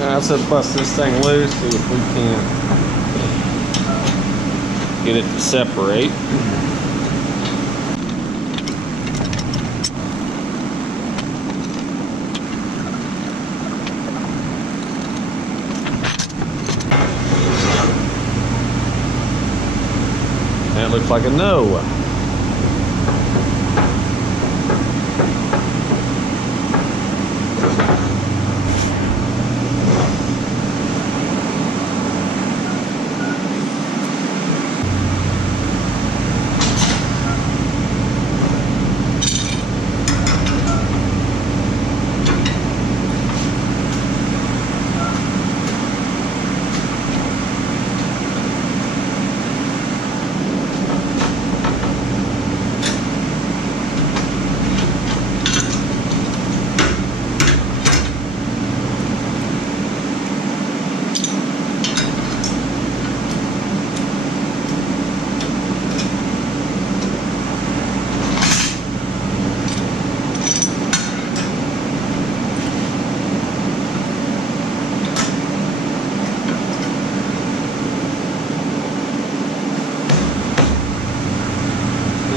I said bust this thing loose, see if we can get it to separate. That looks like a no.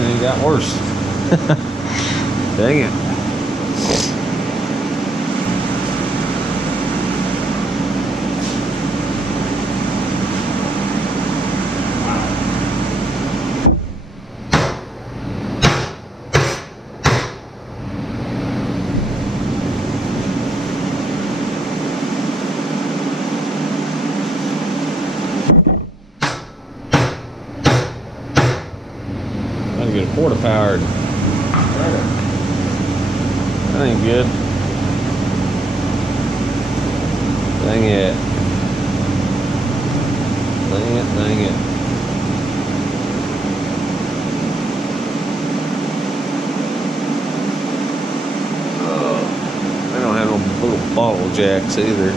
It got worse. Dang it. Get a porta powered. That ain't good. Dang it. Dang it, dang it. They don't have no little bottle jacks either.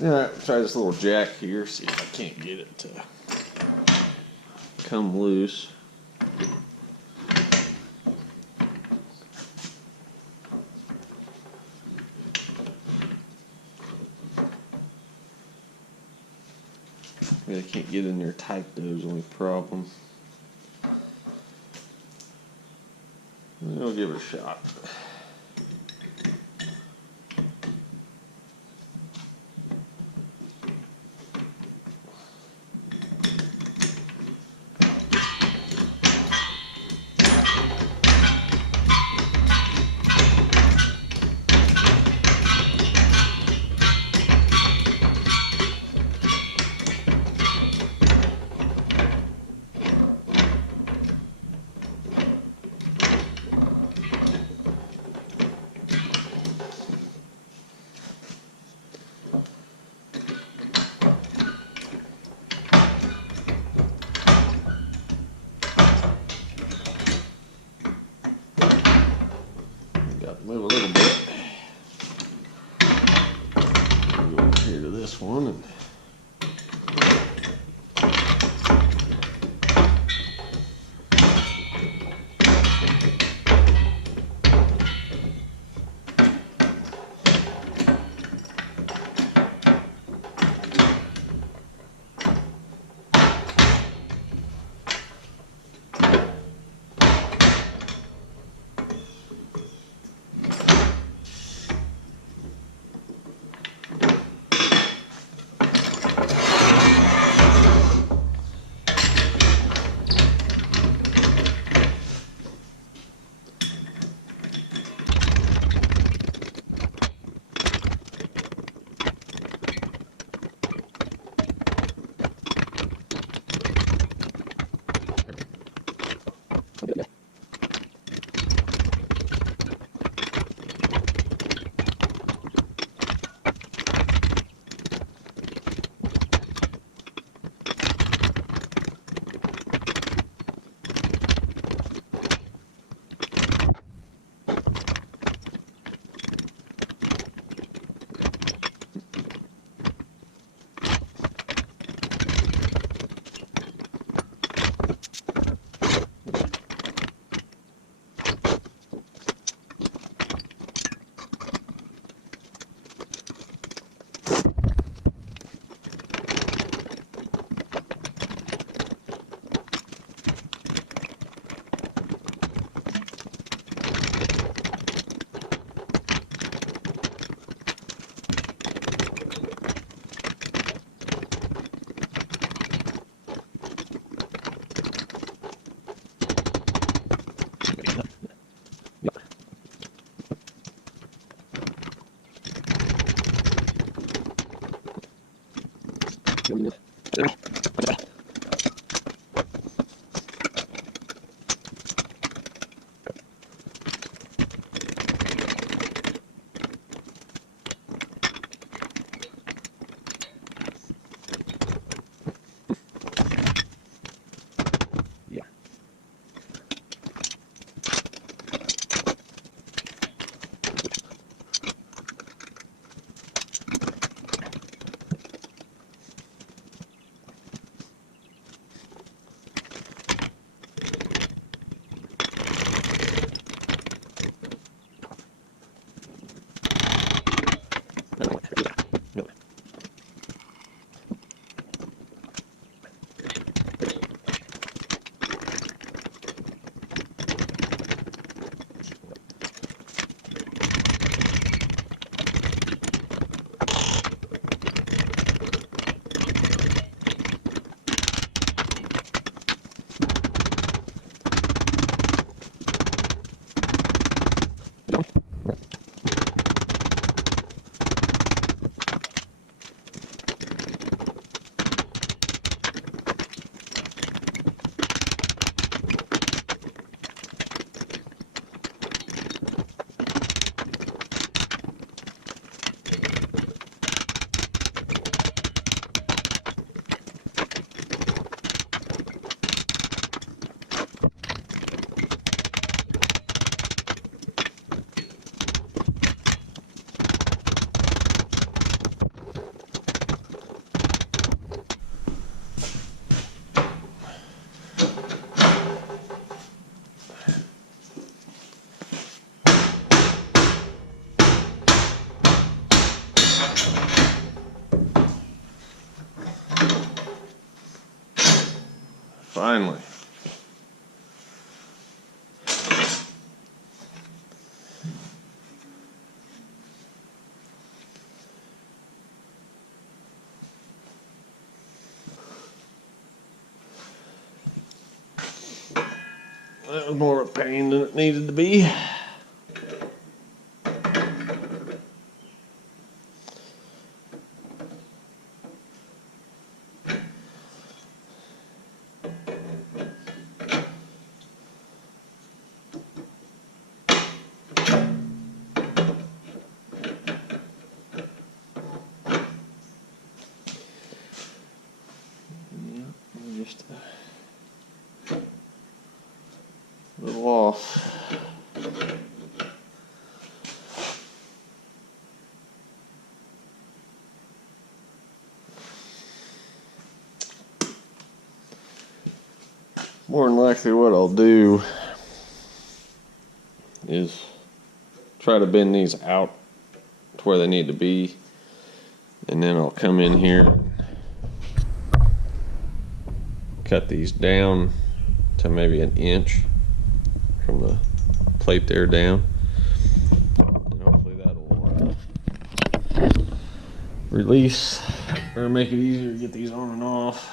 Yeah, try this little jack here, see if I can't get it to come loose. Yeah, I can't get in there tight though, is the only problem. I'll give it a shot. this one and finally. That was more of a pain than it needed to be. Just a little off. more than likely what I'll do is try to bend these out to where they need to be, and then I'll come in here and cut these down to maybe an inch from the plate there down, and hopefully that'll release or make it easier to get these on and off.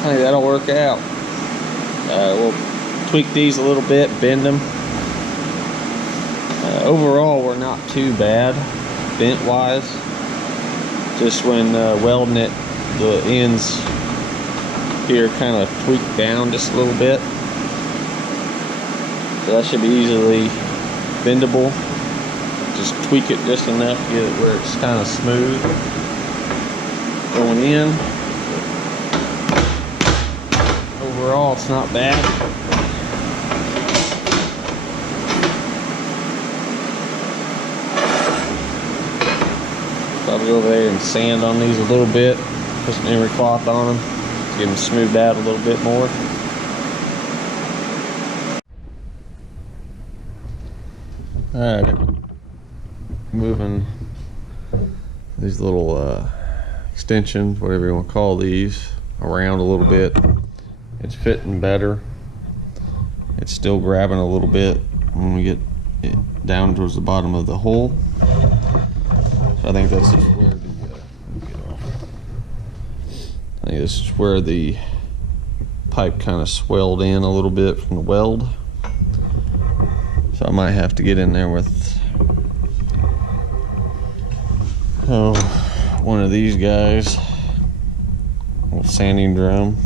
I think that'll work out. We'll tweak these a little bit, bend them. Overall, we're not too bad, bent wise. Just when welding it, the ends here kind of tweak down just a little bit. So that should be easily bendable. Just tweak it just enough to get it where it's kind of smooth going in. Overall, it's not bad. Probably go over there and sand on these a little bit, put some emery cloth on them, get them smoothed out a little bit more. Alright, moving these little extensions, whatever you want to call these, around a little bit. It's fitting better. It's still grabbing a little bit when we get it down towards the bottom of the hole. So I think that's just where the I think this is where the pipe kind of swelled in a little bit from the weld. So I might have to get in there with one of these guys, a little sanding drum.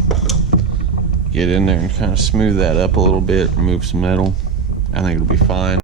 Get in there and kind of smooth that up a little bit, remove some metal. I think it'll be fine.